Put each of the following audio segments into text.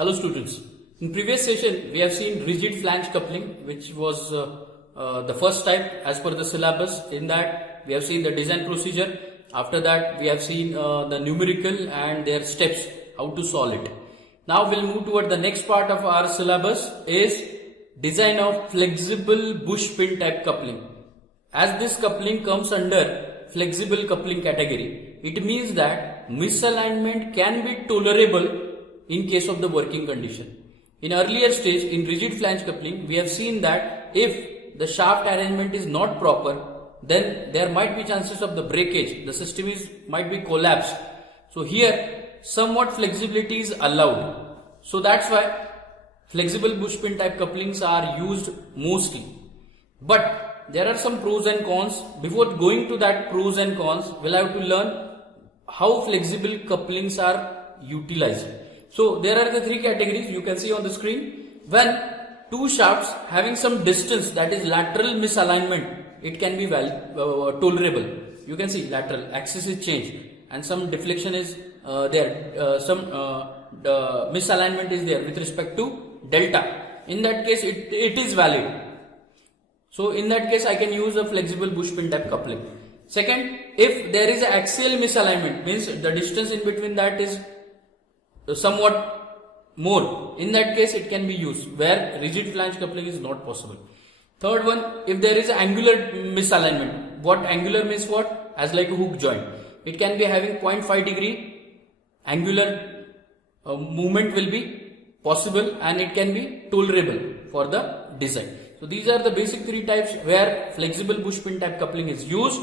Hello students. In previous session we have seen rigid flange coupling, which was the first type as per the syllabus. In that we have seen the design procedure. After that we have seen the numerical and their steps, how to solve it. Now we'll move toward the next part of our syllabus is design of flexible bush pin type coupling. As this coupling comes under flexible coupling category, it means that misalignment can be tolerable in case of the working condition. In earlier stage, in rigid flange coupling, we have seen that if the shaft arrangement is not proper, then there might be chances of the breakage. The system might be collapsed. So here, somewhat flexibility is allowed. So that's why flexible bush pin type couplings are used mostly. But there are some pros and cons. Before going to that pros and cons, we'll have to learn how flexible couplings are utilized. So there are the three categories you can see on the screen. When two shafts having some distance, that is lateral misalignment, it can be tolerable. You can see lateral axis is changed and some deflection is there, some misalignment is there with respect to delta. In that case it is valid. So in that case I can use a flexible bush pin type coupling. Second, if there is axial misalignment, means the distance in between that is somewhat more, in that case it can be used where rigid flange coupling is not possible. Third one, if there is angular misalignment. What angular means what? As like a hook joint. It can be having 0.5 degree angular movement will be possible and it can be tolerable for the design. So these are the basic three types where flexible bush pin type coupling is used.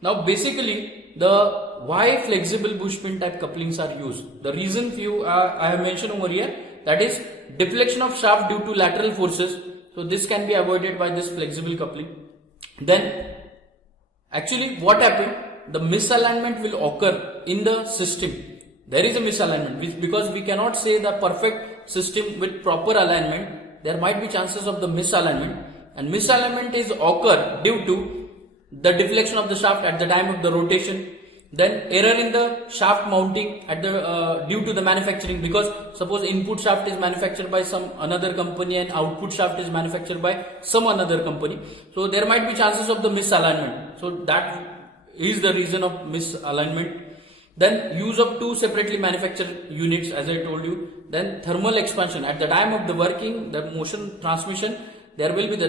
Now basically why flexible bush pin type couplings are used. The reason I have mentioned over here, that is deflection of shaft due to lateral forces. So this can be avoided by this flexible coupling. Then actually what happened, the misalignment will occur in the system. There is a misalignment because we cannot say the perfect system with proper alignment. There might be chances of the misalignment, and misalignment is occur due to the deflection of the shaft at the time of the rotation. Then error in the shaft mounting at the due to the manufacturing, because suppose input shaft is manufactured by some another company and output shaft is manufactured by some another company. So there might be chances of the misalignment. So that is the reason of misalignment. Then use of two separately manufactured units, as I told you. Then thermal expansion at the time of the working, the motion transmission, there will be the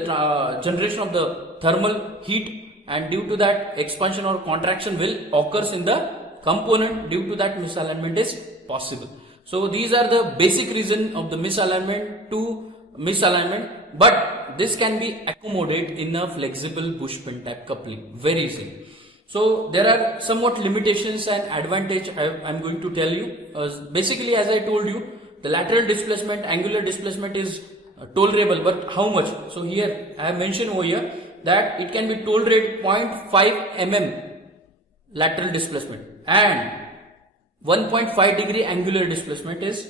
generation of the thermal heat, and due to that expansion or contraction will occurs in the component. Due to that misalignment is possible. So these are the basic reason of the misalignment to misalignment, but this can be accommodated in a flexible bush pin type coupling very easily. So there are somewhat limitations and advantage I am going to tell you. Basically, as I told you, the lateral displacement, angular displacement is tolerable, but how much? So here I have mentioned over here that it can be tolerated 0.5 mm lateral displacement and 1.5 degree angular displacement is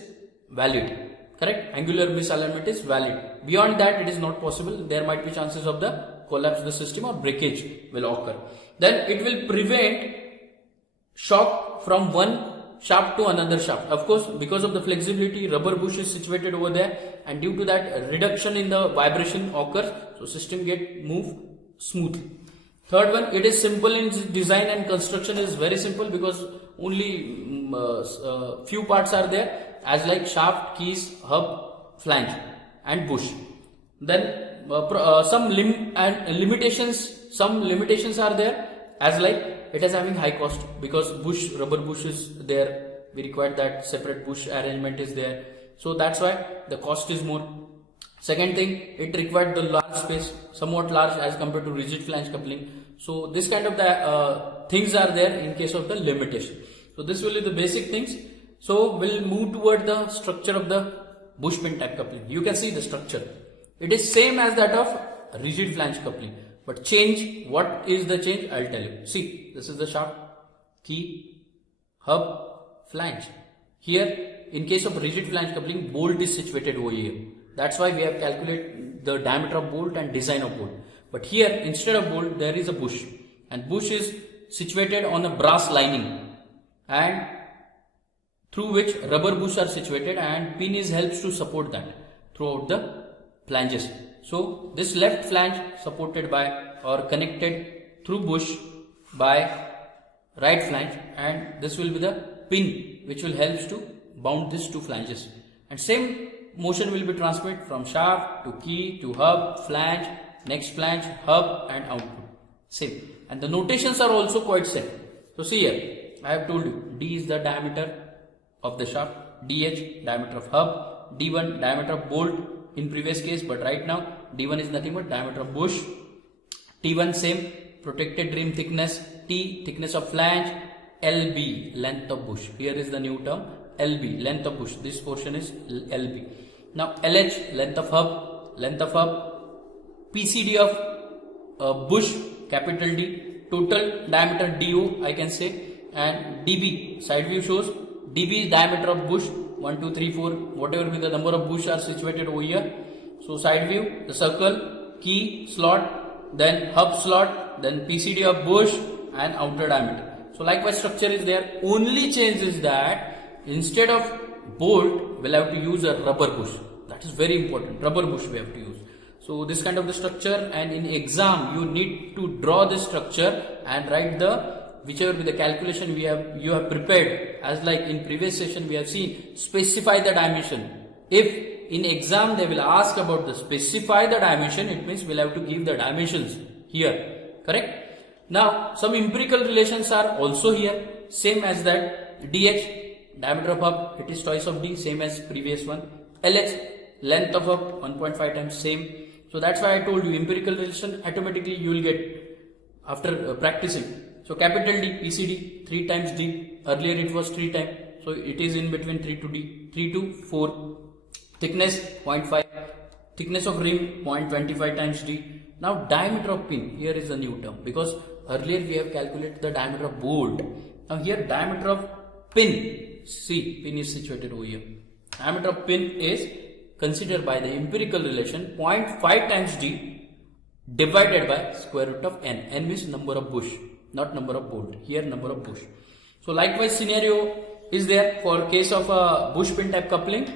valid. Correct? Angular misalignment is valid. Beyond that it is not possible. There might be chances of the collapse of the system or breakage will occur. Then it will prevent shock from one shaft to another shaft. Of course, because of the flexibility, rubber bush is situated over there, and due to that reduction in the vibration occurs, so system get move smoothly. Third one, it is simple in design and construction is very simple because only few parts are there, as like shaft, keys, hub, flange and bush. Then some limitations are there, as like it is having high cost because rubber bush is there. We require that separate bush arrangement is there. So that's why the cost is more. Second thing, it required the large space, somewhat large as compared to rigid flange coupling. So this kind of the things are there in case of the limitation. So this will be the basic things. So we'll move toward the structure of the bush pin type coupling. You can see the structure. It is same as that of rigid flange coupling, but change, what is the change? I'll tell you. See, this is the shaft, key, hub, flange. Here, in case of rigid flange coupling, bolt is situated over here. That's why we have calculated the diameter of bolt and design of bolt. But here, instead of bolt, there is a bush, and bush is situated on a brass lining, and through which rubber bush are situated, and pin is helps to support that throughout the flanges. So this left flange supported by or connected through bush by right flange, and this will be the pin which will helps to bound these two flanges, and same motion will be transmitted from shaft to key to hub, flange, next flange, hub and output. Same. And the notations are also quite same. So see here, I have told you D is the diameter of the shaft, DH diameter of hub, D1 diameter of bolt in previous case, but right now D1 is nothing but diameter of bush, T1 same, protected rim thickness, T thickness of flange, LB length of bush. Here is the new term, LB length of bush. This portion is LB. Now LH length of hub, PCD of bush, capital D, total diameter DO I can say, and DB side view shows DB diameter of bush 1, 2, 3, 4, whatever be the number of bush are situated over here. So side view, the circle, key slot, then hub slot, then PCD of bush and outer diameter. So likewise structure is there. Only change is that instead of bolt we'll have to use a rubber bush. That is very important. Rubber bush we have to use. So this kind of the structure, and in exam you need to draw this structure and write the whichever be the calculation you have prepared, as like in previous session we have seen, specify the dimension. If in exam they will ask about the specify the dimension, it means we'll have to give the dimensions here, correct? Now some empirical relations are also here, same as that. DH diameter of hub, it is twice of D, same as previous one. LH length of hub 1.5 times, same. So that's why I told you empirical relation automatically you will get after practicing. So capital D, PCD 3 times D, earlier it was 3 times, so it is in between 3 to D, 3 to 4. Thickness 0.5, thickness of rim 0.25 times D. Now diameter of pin, here is a new term, because earlier we have calculated the diameter of bolt. Now here diameter of pin, see pin is situated over here. Diameter of pin is considered by the empirical relation 0.5 times D divided by square root of N. N means number of bush, not number of bolt. Here number of bush. So likewise scenario is there for case of a bush pin type coupling.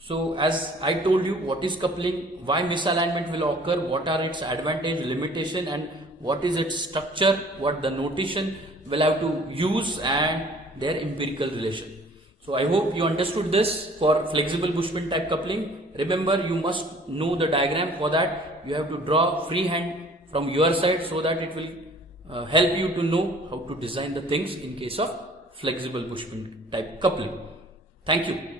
So as I told you, what is coupling, why misalignment will occur, what are its advantage, limitation, and what is its structure, what the notation will have to use, and their empirical relation. So I hope you understood this for flexible bush pin type coupling. Remember, you must know the diagram. For that you have to draw freehand from your side, so that it will help you to know how to design the things in case of flexible bush pin type coupling. Thank you.